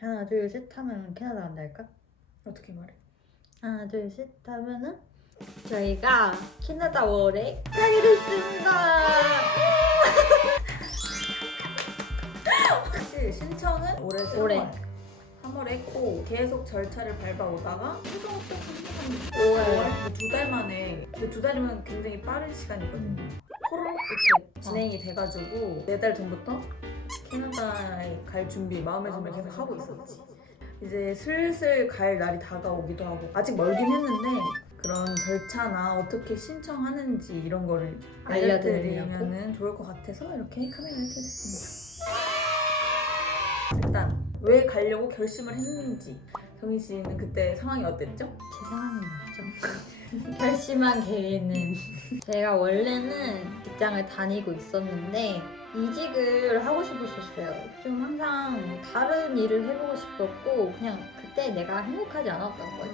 하나 둘 셋 하면 캐나다 간다 할까? 어떻게 말해? 하나 둘 셋 하면은 저희가 캐나다 월에 가게 됐습니다. 사실 신청은 올해. 3월에 했고 계속 절차를 밟아오다가 초등학교 5월. 2달 만에. 근데 2달이면 굉장히 빠른 시간이거든요. 코로나부터 진행이 돼가지고 4달 전부터 캐나다에 갈 준비, 마음의 준비를 계속 하고 있었지. 이제 슬슬 갈 날이 다가오기도 하고 아직 멀긴 했는데 그런 절차나 어떻게 신청하는지 이런 거를 알려드리면 좋을 것 같아서 이렇게 카메라를 켜게 됐습니다. 일단 왜 가려고 결심을 했는지 정희 씨는 그때 상황이 어땠죠? 제 상황이 맞죠? 결심한 계획은 제가 원래는 직장을 다니고 있었는데 이직을 하고 싶었었어요. 좀 항상 다른 일을 해보고 싶었고 그냥 그때 내가 행복하지 않았던 거지.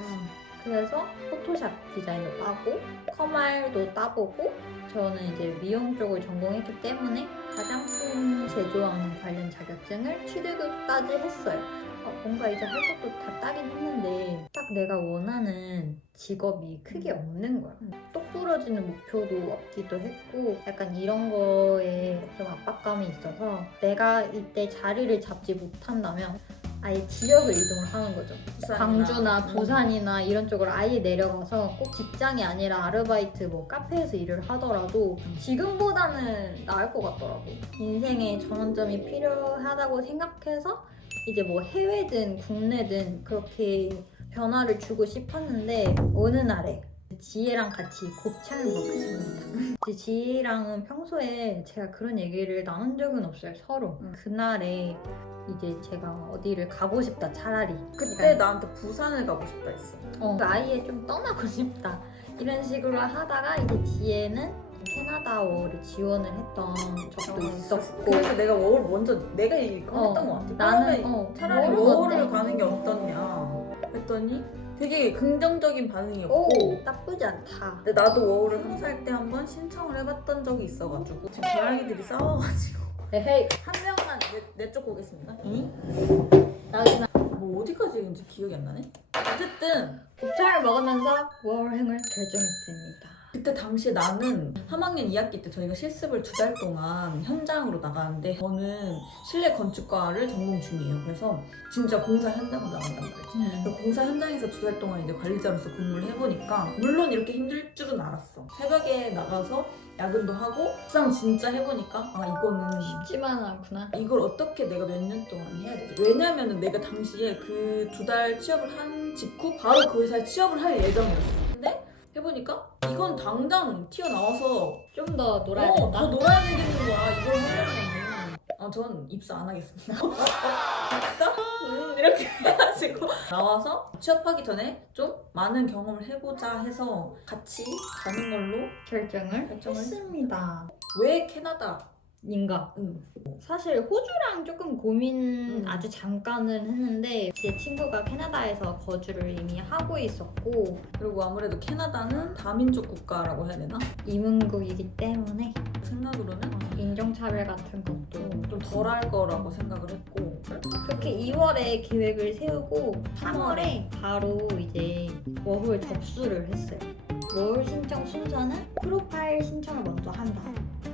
그래서 포토샵 디자인도 따고 커말도 따보고 저는 이제 미용 쪽을 전공했기 때문에 화장품 제조하는 관련 자격증을 취득까지 했어요. 뭔가 이제 할 것도 다 따긴 했는데 딱 내가 원하는 직업이 크게 없는 거야. 똑 부러지는 목표도 없기도 했고 약간 이런 거에 좀 압박감이 있어서 내가 이때 자리를 잡지 못한다면 아예 지역을 이동을 하는 거죠. 광주나 부산이나 이런 쪽으로 아예 내려가서 꼭 직장이 아니라 아르바이트 뭐 카페에서 일을 하더라도 지금보다는 나을 것 같더라고. 인생의 전환점이 필요하다고 생각해서 이제 뭐 해외든 국내든 그렇게 변화를 주고 싶었는데 어느 날에 지혜랑 같이 곱창을 먹었습니다. 이제 지혜랑은 평소에 제가 그런 얘기를 나눈 적은 없어요, 서로. 그날에 이제 제가 어디를 가고 싶다, 차라리. 그때 나한테 부산을 가고 싶다 했어. 아예 좀 떠나고 싶다. 이런 식으로 하다가 이제 지혜는 캐나다 월을 지원을 했던 적도 있었고. 그래서 내가 워홀 먼저 내가 얘기를 꺼냈던 것 같아. 나는 차라리 월을 워홀을 어때? 가는 게 어떠냐 했더니 되게 긍정적인 반응이었고 나쁘지 않다. 근데 나도 워홀을 행사할 때 한번 신청을 해봤던 적이 있어가지고 지금 고양이들이 싸워가지고 에헤이. 한 명만 내쫓고오겠습니다. 나중에 뭐 어디까지 했는지 기억이 안 나네. 어쨌든 곱창을 먹으면서 월행을 결정했습니다. 그때 당시에 나는 3학년 2학기 때 저희가 실습을 2달 동안 현장으로 나가는데 저는 실내 건축과를 전공 중이에요. 그래서 진짜 공사 현장으로 나간단 말이지. 그 공사 현장에서 2달 동안 이제 관리자로서 근무를 해보니까 물론 이렇게 힘들 줄은 알았어. 새벽에 나가서 야근도 하고 막상 진짜 해보니까 이거는 쉽지만은 않구나. 이걸 어떻게 내가 몇 년 동안 해야 되지? 왜냐면은 내가 당시에 그 2달 취업을 한 직후 바로 그 회사에 취업을 할 예정이었어. 근데 해보니까 이건 당장 튀어나와서 좀 더 놀아야 된다. 더 놀아야 되겠는 거야. 이걸 하려면 전 입사 안 하겠습니다. 입사? 이렇게 해가지고 나와서 취업하기 전에 좀 많은 경험을 해보자 해서 같이 가는 걸로 결정을 했습니다. 왜 캐나다? 인가. 사실 호주랑 조금 고민 아주 잠깐은 했는데 제 친구가 캐나다에서 거주를 이미 하고 있었고 그리고 아무래도 캐나다는 다민족 국가라고 해야 되나? 이민국이기 때문에 생각으로는 인종차별 같은 것도 좀 덜 할 거라고 생각을 했고 그렇게 2월에 계획을 세우고 3월에 바로 이제 워홀 접수를 했어요. 워홀 신청 순서는 프로파일 신청을 먼저 한다.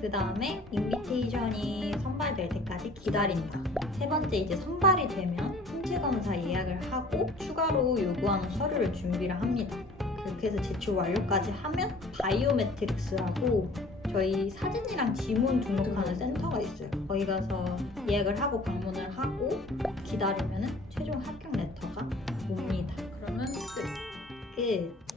그 다음에 인비테이션이 선발될 때까지 기다린다. 세 번째 이제 선발이 되면 신체 검사 예약을 하고 추가로 요구하는 서류를 준비를 합니다. 그렇게 해서 제출 완료까지 하면 바이오메트릭스라고 저희 사진이랑 지문 등록하는 센터가 있어요. 거기 가서 예약을 하고 방문을 하고 기다리면 최종 합격 레터가 옵니다. 그러면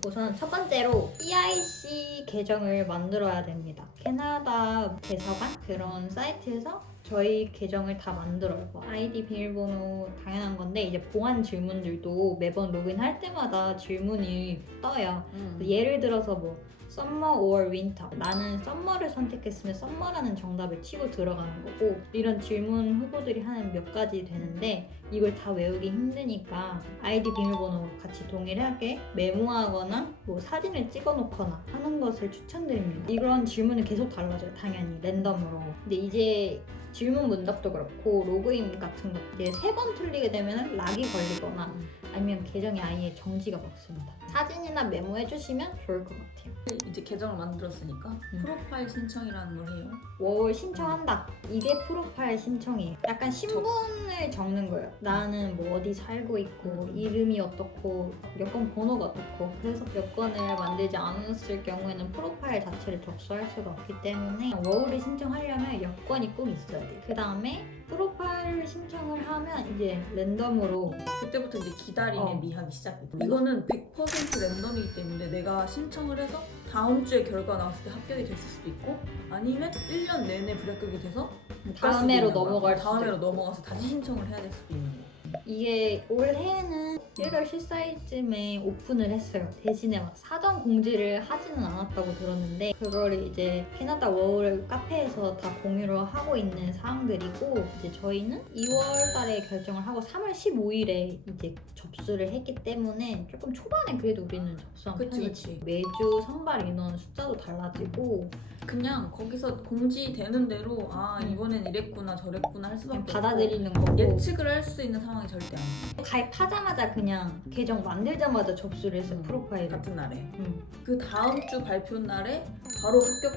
우선 첫 번째로 EIC 계정을 만들어야 됩니다. 캐나다 대사관 그런 사이트에서 저희 계정을 다 만들어요. 아이디, 비밀번호 당연한 건데 이제 보안 질문들도 매번 로그인할 때마다 질문이 떠요. 예를 들어서 뭐 summer or winter. 나는 썸머를 선택했으면 썸머라는 정답을 치고 들어가는 거고, 이런 질문 후보들이 하는 몇 가지 되는데 이걸 다 외우기 힘드니까 아이디 비밀번호 같이 동일하게 메모하거나 뭐 사진을 찍어 놓거나 하는 것을 추천드립니다. 이런 질문은 계속 달라져요. 당연히 랜덤으로. 근데 이제 질문 문답도 그렇고 로그인 같은 거 이제 3번 틀리게 되면 락이 걸리거나 아니면 계정이 아예 정지가 먹습니다. 사진이나 메모해 주시면 좋을 것 같아요. 이제 계정을 만들었으니까 프로파일 신청이라는 걸 해요. 월 신청한다. 이게 프로파일 신청이에요. 약간 신분을 적는 거예요. 나는 뭐 어디 살고 있고 이름이 어떻고 여권 번호가 어떻고, 그래서 여권을 만들지 않았을 경우에는 프로파일 자체를 접수할 수가 없기 때문에 워홀을 신청하려면 여권이 꼭 있어야 돼요. 그 다음에 프로파일 신청을 하면 이제 랜덤으로 그때부터 이제 기다림의 어. 미학이 시작돼. 이거는 100% 랜덤이기 때문에 내가 신청을 해서 다음 주에 결과 나왔을 때 합격이 됐을 수도 있고, 아니면 1년 내내 불합격이 돼서 못 갈 수도 다음해로 있는 거야. 넘어갈 수도 다음해로 있고. 넘어가서 다시 신청을 해야 될 수도 있는 거야. 이게 올해는 1월 14일쯤에 오픈을 했어요. 대신에 막 사전 공지를 하지는 않았다고 들었는데 그걸 이제 캐나다 워홀 카페에서 다 공유를 하고 있는 사항들이고, 이제 저희는 2월 달에 결정을 하고 3월 15일에 이제 접수를 했기 때문에 조금 초반에 그래도 우리는 접수한 그치, 편이지. 그치. 매주 선발 인원 숫자도 달라지고 그냥 거기서 공지되는 대로 아 이번엔 이랬구나 저랬구나 할 수밖에 그냥 없고 받아들이는 거고, 예측을 할 수 있는 상황이 절대 아니야. 가입하자마자 그냥 계정 만들자마자 접수를 했어요. 프로파일을. 같은 날에. 음. 그 다음 주 발표 날에 바로 합격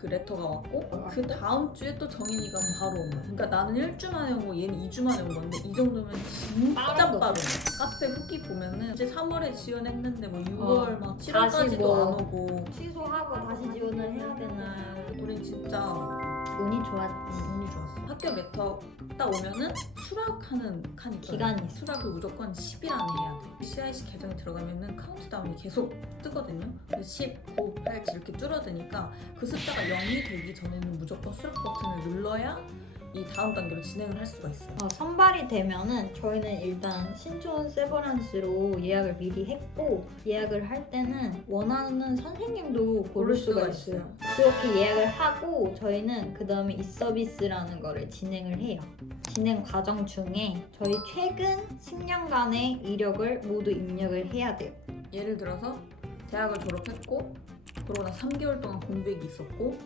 그 레터가 왔고, 그 다음 주에 또 정인이가 바로 온 거야. 그러니까 나는 1주 만에 오고 얘는 2주 만에 온 건데 이 정도면 진짜 빠른 빠른 거지. 거야. 카페 후기 보면은 이제 3월에 지원했는데 뭐 6월 막 다시 7월까지도 뭐 안 오고. 취소하고 다시 지원을 해야 되나. 우린 진짜 운이 좋았지. 운이 좋았어. 합격 레터 딱 오면은 수락하는 칸이 있거든. 기간이 있어. 수락을 무조건 10일 안에 해야 돼. CIC 계정에 들어가면은 카운트다운이 계속 뜨거든요. 그래서 10, 9, 8 이렇게 줄어드니까 그 숫자가 0이 되기 전에는 무조건 수락 버튼을 눌러야 이 다음 단계로 진행을 할 수가 있어요. 선발이 되면은 저희는 일단 신촌 세버란스로 예약을 미리 했고, 예약을 할 때는 원하는 선생님도 고를 수가 있어요. 그렇게 예약을 하고 저희는 그 다음에 이서비스라는 거를 진행을 해요. 진행 과정 중에 저희 최근 10년간의 이력을 모두 입력을 해야 돼요. 예를 들어서 대학을 졸업했고 그러고 나 3개월 동안 공백이 있었고,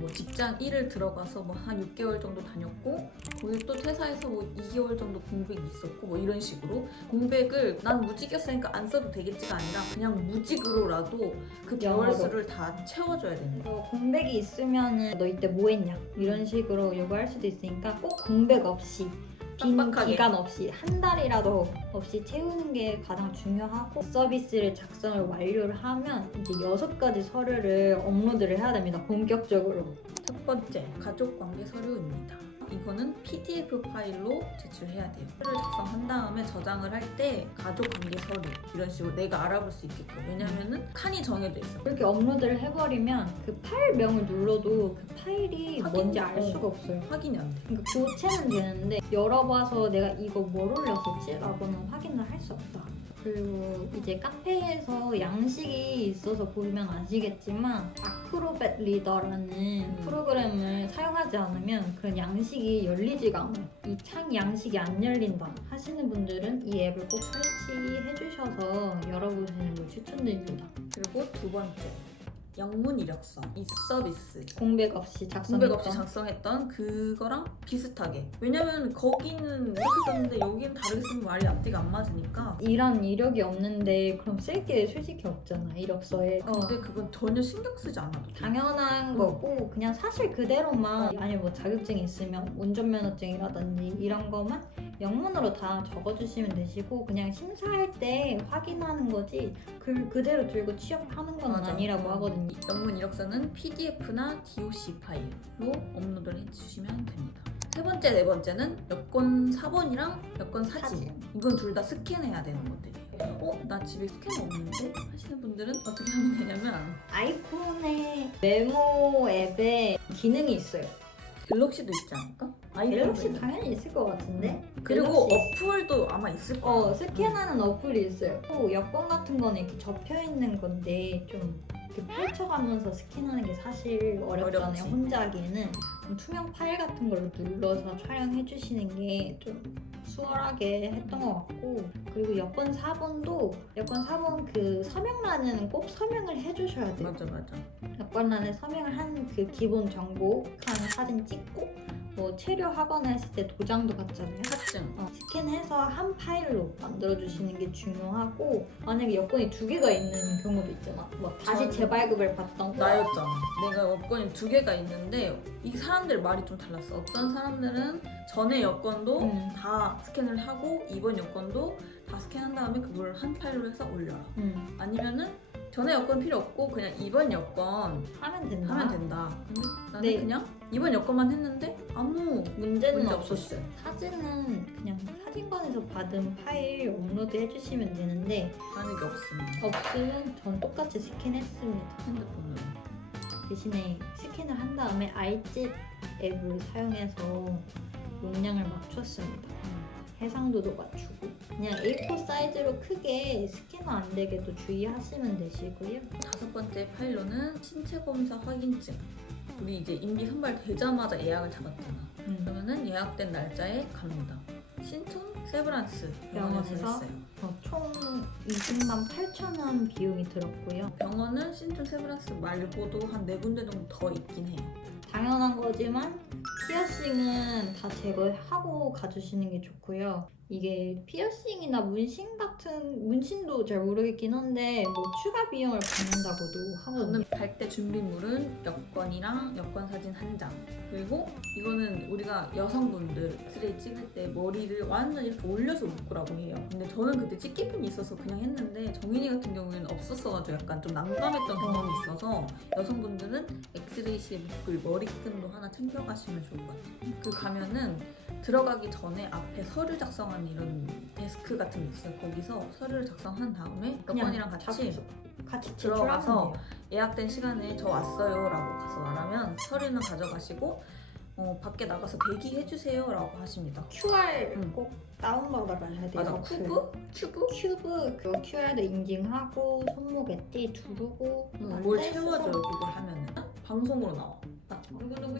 뭐 직장 일을 들어가서 뭐 한 6개월 정도 다녔고 거기 또 퇴사해서 뭐 2개월 정도 공백이 있었고 뭐 이런 식으로 공백을 난 무직이었으니까 안 써도 되겠지가 아니라 그냥 무직으로라도 그 개월 영어로. 수를 다 채워줘야 되는 거야. 공백이 있으면은 너 이때 뭐 했냐 이런 식으로 요구할 수도 있으니까 꼭 공백 없이 빈 빡빡하게. 기간 없이 한 달이라도 없이 채우는 게 가장 중요하고, 서비스를 작성을 완료를 하면 이제 6가지 서류를 업로드를 해야 됩니다. 본격적으로. 첫 번째, 가족관계 서류입니다. 이거는 PDF 파일로 제출해야 돼요. 서류를 작성한 다음에 저장을 할 때 가족관계 서류 이런 식으로 내가 알아볼 수 있게끔. 왜냐면은 칸이 정해져 있어. 이렇게 업로드를 해버리면 그 파일명을 눌러도 그 파일이 뭔지 알 수가 없어요. 확인이 안 돼. 그러니까 교체는 되는데 열어봐서 내가 이거 뭘 올렸었지? 라고는 확인을 할 수 없다. 그리고 이제 카페에서 양식이 있어서 보면 아시겠지만 아크로벳 리더라는 프로그램을 사용하지 않으면 그런 양식이 열리지가 않아요. 이 창 양식이 안 열린다 하시는 분들은 이 앱을 꼭 설치해 주셔서 열어보시는 걸 추천드립니다. 그리고 두 번째, 영문 이력서, 이 서비스. 공백 없이 작성했던. 공백 없이 작성했던 그거랑 비슷하게. 왜냐면 거기는 이렇게 썼는데 여기는 다르게 쓰면 말이 앞뒤가 안 맞으니까. 이런 이력이 없는데 그럼 쓸 게 솔직히 없잖아, 이력서에. 근데 그건 전혀 신경 쓰지 않아도 돼. 당연한 거고 그냥 사실 그대로만, 아니 뭐 자격증이 있으면 운전면허증이라든지 이런 거만 영문으로 다 적어주시면 되시고, 그냥 심사할 때 확인하는 거지 글 그대로 들고 취업하는 건 맞아. 아니라고 하거든요. 이 영문 이력서는 PDF나 DOC 파일로 업로드를 해주시면 됩니다. 세 번째, 네 번째는 여권 사본이랑 여권 사진. 이건 둘 다 스캔해야 되는 것들이에요. 나 집에 스캐너 없는데? 하시는 분들은 어떻게 하면 되냐면 아이폰의 메모 앱에 기능이 있어요. 갤럭시도 있지 않을까? 갤럭시 당연히 있을 것 같은데? 그리고 갤럭시. 어플도 아마 있을 거야. 스캔하는 어플이 있어요. 또 여권 같은 거는 이렇게 접혀 있는 건데 좀 이렇게 펼쳐가면서 스캔하는 게 사실 어렵잖아요. 어렵지. 혼자 하기에는 좀 투명 파일 같은 걸로 눌러서 촬영해 주시는 게 좀 수월하게 했던 것 같고, 그리고 여권 4번도 여권 4번 그 서명란은 꼭 서명을 해주셔야 돼요. 맞아. 여권란에 서명을 한 그 기본 정보한 사진 찍고, 뭐 체류 학원에 했을 때 도장도 받잖아요. 사증. 스캔해서 한 파일로 만들어주시는 게 중요하고, 만약에 여권이 2개가 있는 경우도 있잖아. 뭐 다시 저는- 재발급을 받던 나였잖아. 내가 여권이 2개가 있는데 이 사람들 말이 좀 달랐어. 어떤 사람들은 전에 여권도 다 스캔을 하고 이번 여권도 다 스캔한 다음에 그걸 한 파일로 해서 올려라. 아니면은 전에 여권 필요 없고 그냥 이번 여권 하면 된다. 하면 된다. 근데 나는 네. 그냥 이번 여권만 했는데 아무 문제는 문제 없었어요. 사진은 그냥 사진관에서 받은 파일 업로드 해주시면 되는데, 만약에 없으면 없으면 전 똑같이 스캔했습니다. 핸드폰으로. 대신에 스캔을 한 다음에 알집 앱을 사용해서 용량을 맞췄습니다. 해상도도 맞추고, 그냥 A4 사이즈로 크게 스캔 안 되게도 주의하시면 되시고요. 5번째 파일로는 신체 검사 확인증. 우리 이제 임기 선발되자마자 예약을 잡았잖아. 그러면은 예약된 날짜에 갑니다. 신촌 세브란스 병원에서 병원에서? 했어요. 총 20만 8천 원 비용이 들었고요. 병원은 신촌 세브란스 말고도 한 4군데 정도 더 있긴 해요. 당연한 거지만 피어싱은 다 제거하고 가주시는 게 좋고요. 이게 피어싱이나 문신도 잘 모르겠긴 한데 뭐 추가 비용을 받는다고도 하거든요. 저는 갈 때 준비물은 여권이랑 여권 사진 1장. 그리고 이거는 우리가 여성분들 엑스레이 찍을 때 머리를 완전 이렇게 올려서 묶으라고 해요. 근데 저는 그때 찍기핀이 있어서 그냥 했는데 정인이 같은 경우에는 없었어가지고 약간 좀 난감했던 경험이 있어서 여성분들은 엑스레이 시에 묶을 머리끈도 하나 챙겨가시면 좋을 것 같아요. 그 가면은 들어가기 전에 앞에 서류 작성하는 이런 데스크 같은 게 있어요. 거기서 서류를 작성한 다음에 여권이랑 같이 들어가서 제출하면 돼요. 예약된 시간에 저 왔어요 라고 가서 말하면 서류는 가져가시고 밖에 나가서 대기해주세요 라고 하십니다. QR 꼭 다운받아 가셔야 돼요. 맞아. 큐브 그 QR도 인증하고 손목에 띠 두르고 뭘 채워줘요 그걸 하면은. 방송으로 나와.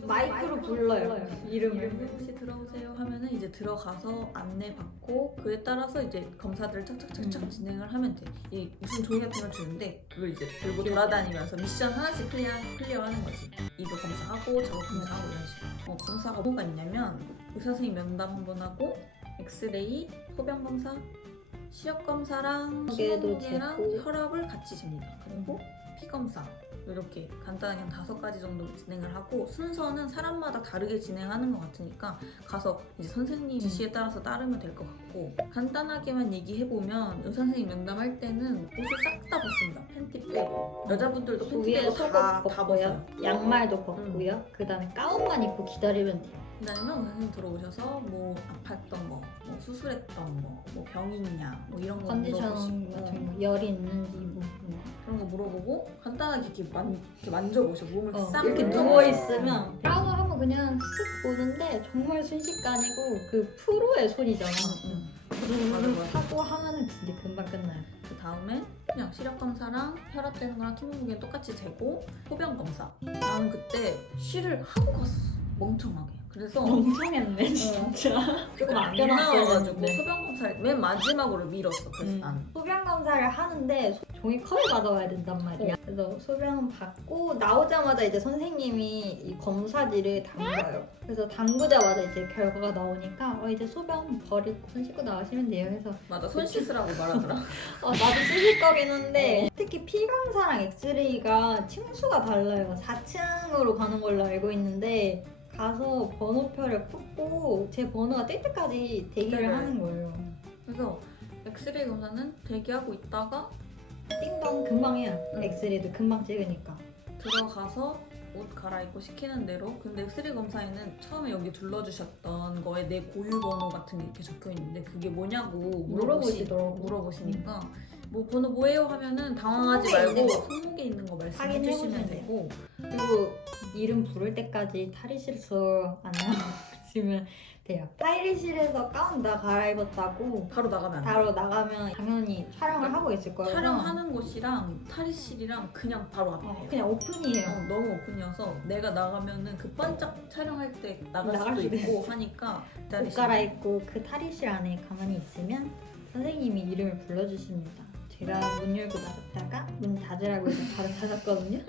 마이크로 불러요. 이름을. 혹시 들어오세요 하면은 이제 들어가서 안내받고 그에 따라서 이제 검사들을 착착착착 진행을 하면 돼. 이 무슨 종이 같은 걸 주는데 그걸 이제 들고 돌아다니면서 미션 하나씩 클리어하는 거지. 이거 검사하고 저거 검사하고 이런 식으로. 검사가 뭐가 있냐면 의사 선생님 면담 한번 하고 엑스레이, 소변 검사, 시력 검사랑 무게도 심호흡이랑 재고. 혈압을 같이 잽니다. 그리고 피 검사. 이렇게 간단하게 한 5가지 정도 진행을 하고 순서는 사람마다 다르게 진행하는 것 같으니까 가서 이제 선생님 지시에 따라서 따르면 될 것 같고 간단하게만 얘기해보면 의사 선생님 면담할 때는 옷을 싹 다 벗습니다. 팬티 빼고 여자분들도 팬티 위에 빼고 속옷 다 벗고요. 벗어요. 양말도 벗고요. 그다음에 가운만 입고 기다리면 돼요. 그다음에 의사 선생님 들어오셔서 뭐 아팠던 거, 뭐 수술했던 거, 뭐 병 있냐 뭐 이런 거 컨디션 물어보시고 같은 거, 열이 있는지 뭐 그런 거 물어보고 간단하게 이렇게 만져보셔 몸을 싹 이렇게 만져보시고. 누워 있으면 샤워를 하면 그냥 쓱 보는데 정말 순식간이고 그 프로의 손이잖아. 맞아. 하고 하면은 진짜 금방 끝나요. 그 다음에 그냥 시력 검사랑 혈압 재는 거랑 키 몸무게 똑같이 재고 소변 검사. 나는 그때 쉬를 하고 갔어. 멍청하게. 그래서 멍청했네 진짜. 조금 안 아껴놨어야 나와가지고 되는데. 소변 검사를 맨 마지막으로 밀었어. 그래서 나는. 소변 검사를 하는데 종이컵을 받아와야 된단 말이야. 그래서 소변 받고 나오자마자 이제 선생님이 이 검사지를 담가요. 그래서 담그자마자 이제 결과가 나오니까 이제 소변 버리고 손 씻고 나가시면 돼요. 해서 맞아. 손 씻으라고 말하더라. 나도 씻을 거긴 한데 특히 피 검사랑 엑스레이가 층수가 달라요. 4층으로 가는 걸로 알고 있는데 가서 번호표를 뽑고 제 번호가 뜰 때까지 대기를 기다려요. 하는 거예요. 그래서 엑스레이 검사는 대기하고 있다가 띵동 금방 해요. 엑스레이도 금방 찍으니까. 들어가서 옷 갈아입고 시키는 대로. 근데 엑스레이 검사에는 처음에 여기 둘러주셨던 거에 내 고유 번호 같은 게 이렇게 적혀 있는데 그게 뭐냐고 물어보시더라고. 물어보시니까 뭐 번호 뭐예요 하면은 당황하지 손목에 말고 있는 거. 손목에 있는 거 말씀해 확인해보시면 주시면 돼요. 되고. 그리고 이름 부를 때까지 탈의실서 안 나오시면 돼요. 타이리실에서 가운 다 갈아입었다고 바로 나가면 안 돼. 바로 나가면 당연히 촬영을 하고 있을 거예요. 촬영하는 곳이랑 탈의실이랑 그냥 바로 앞이에요. 그냥 오픈이에요. 너무 오픈이어서 내가 나가면은 그 반짝 촬영할 때 나갈 나갈 수도 수도 있고 하니까 옷 갈아입고 그 탈의실 안에 가만히 있으면 선생님이 이름을 불러주십니다. 제가 문 열고 나갔다가 문 닫으라고 해서 바로 닫았거든요.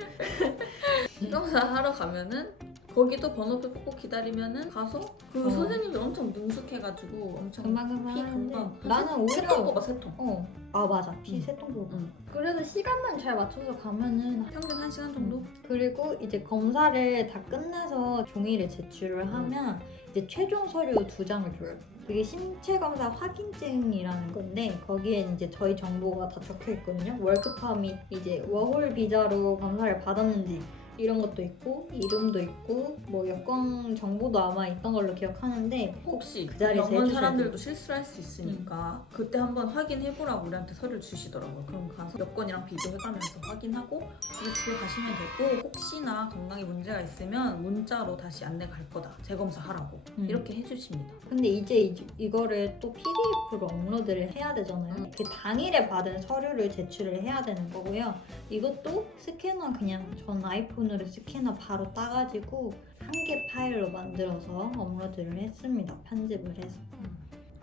식검사 하러 가면은 거기도 번호표 뽑고 기다리면은 가서 그 선생님이 엄청 능숙해가지고 엄청 금방 피 하는데 금방 나는 오히려 세통 뽑아 세통. 아 맞아 피 세통 보고 응. 그래도 시간만 잘 맞춰서 가면은 평균 1시간 정도? 그리고 이제 검사를 다 끝내서 종이를 제출을 하면 이제 최종 서류 2장을 줘요. 그게 신체 검사 확인증이라는 건데 거기에 이제 저희 정보가 다 적혀 있거든요. 월급화 및 이제 워홀 비자로 검사를 받았는지 이런 것도 있고 이름도 있고 뭐 여권 정보도 아마 있던 걸로 기억하는데 혹시 그 자리에서 영문 해주셔야 사람들도 실수를 할 수 있으니까 그때 한번 확인해보라고 우리한테 서류를 주시더라고요. 그럼 가서 여권이랑 비교해가면서 확인하고 이제 집에 가시면 되고 혹시나 건강에 문제가 있으면 문자로 다시 안내 갈 거다. 재검사 하라고 이렇게 해주십니다. 근데 이제 이거를 또 PDF로 업로드를 해야 되잖아요. 그 당일에 받은 서류를 제출을 해야 되는 거고요. 이것도 스캐너 그냥 전 아이폰으로 스캐너 바로 따가지고 한 개 파일로 만들어서 업로드를 했습니다. 편집을 해서.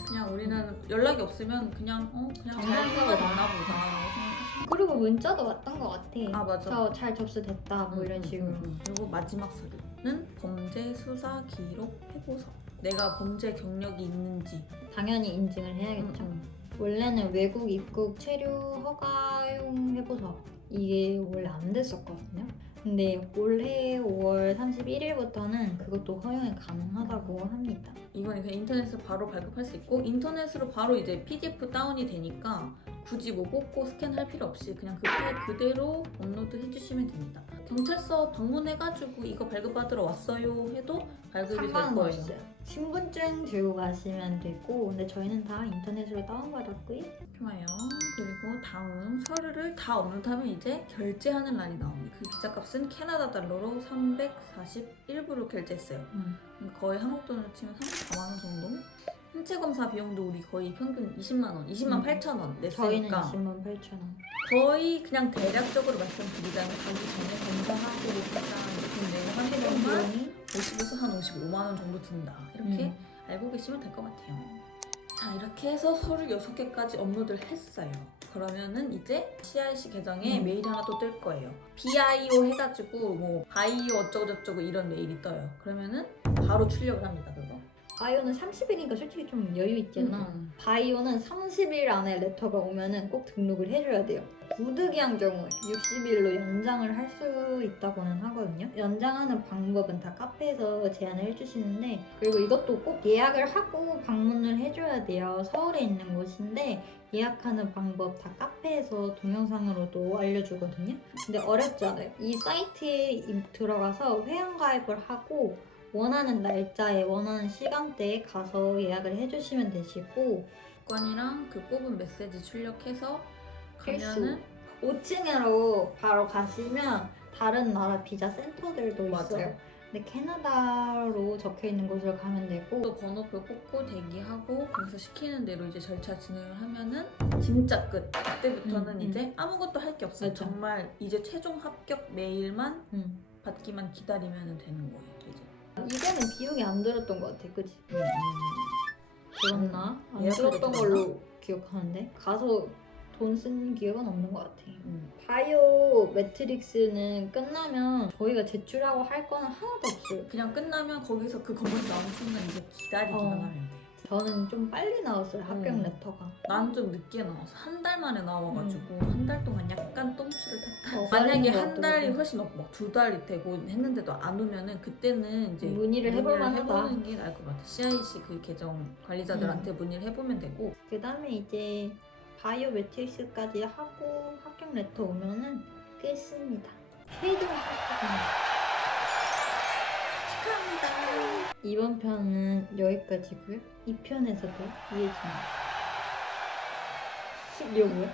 그냥 우리는 연락이 없으면 그냥 그냥 잘 정상적으로 끝났나 보다 생각하시면 그리고 문자도 왔던 것 같아. 아 맞아. 저 잘 접수됐다 뭐 이런 식으로. 그리고 마지막 서류는 범죄 수사 기록 회고서. 내가 범죄 경력이 있는지 당연히 인증을 해야겠죠. 원래는 외국 입국 체류 허가용 해보서 이게 원래 안 됐었거든요. 근데 올해 5월 31일부터는 그것도 허용이 가능하다고 합니다. 이건 그냥 인터넷에서 바로 발급할 수 있고 인터넷으로 바로 이제 PDF 다운이 되니까 굳이 뭐 뽑고 스캔할 필요 없이 그냥 그 파일 그대로 업로드 해주시면 됩니다. 경찰서 방문해가지고 이거 발급받으러 왔어요 해도 발급이 될 상관은 거예요. 없어요. 신분증 들고 가시면 되고 근데 저희는 다 인터넷으로 다운받았고요. 좋아요. 그리고 다음 서류를 다 업로드하면 이제 결제하는欄이 나옵니다. 그 비자값은 캐나다 달러로 341불을 결제했어요. 거의 한국 돈으로 치면 34만 원 정도? 신체 검사 비용도 우리 거의 평균 20만 원, 20만 8천 원 저희는 냈으니까 20만 8천 원. 거의 그냥 대략적으로 말씀드리자면 가기 전에 검사하고 비자 이렇게 내는 비용만 50에서 한 55만 원 정도 든다. 이렇게 알고 계시면 될 것 같아요. 자, 이렇게 해서 서류 6개까지 업로드를 했어요. 그러면은 이제 CIC 계정에 메일이 하나 또 뜰 거예요. BIO 해가지고 뭐 바이오 어쩌고저쩌고 이런 메일이 떠요. 그러면은 바로 출력을 합니다, 그거. 바이오는 30일이니까 솔직히 좀 여유 있잖아. 바이오는 30일 안에 레터가 오면은 꼭 등록을 해줘야 돼요. 부득이한 경우에 60일로 연장을 할 수 있다고는 하거든요. 연장하는 방법은 다 카페에서 제안을 해주시는데 그리고 이것도 꼭 예약을 하고 방문을 해줘야 돼요. 서울에 있는 곳인데 예약하는 방법 다 카페에서 동영상으로도 알려주거든요. 근데 어렵지 않아요. 이 사이트에 들어가서 회원가입을 하고 원하는 날짜에 원하는 시간대에 가서 예약을 해주시면 되시고 건이랑 그 뽑은 메시지 출력해서 가면은 5층으로 바로 가시면 다른 나라 비자 센터들도 맞아요. 있어요. 근데 캐나다로 적혀있는 곳으로 가면 되고 또 번호표 뽑고 대기하고 거기서 시키는 대로 이제 절차 진행을 하면은 진짜 끝. 그때부터는 이제 아무것도 할 게 없어요. 맞아. 정말 이제 최종 합격 메일만 받기만 기다리면 되는 거예요. 이제. 이거는 비용이 안 들었던 것 같아, 그치? 들었나? 안 예약할 때 들었던 들었나? 걸로 기억하는데 가서 돈 쓴 기억은 없는 것 같아. 바이오 매트릭스는 끝나면 저희가 제출하고 할 거는 하나도 없어요. 그냥 끝나면 거기서 그 건물에서 나오는 순간 이제 기다리기만 하면 돼. 저는 좀 빨리 나왔어요, 합격 레터가. 난 좀 늦게 나와서 한 달 만에 나와가지고 한 달 동안 약간 똥줄을 탔다. 빨리 만약에 것 한 달이 같더라고요. 훨씬 넘고 막 2달이 되고 했는데도 안 오면은 그때는 이제 문의를 해볼만 해보는 게 나을 것 같아. CIC 그 계정 관리자들한테 문의를 해보면 되고. 그 다음에 이제 바이오 매트릭스까지 하고 합격 레터 오면은 끝입니다. 최종 합격입니다. 축하합니다. 이번 편은 여기까지고요. 2편에서도 이해해줍니다. 이게 뭐야?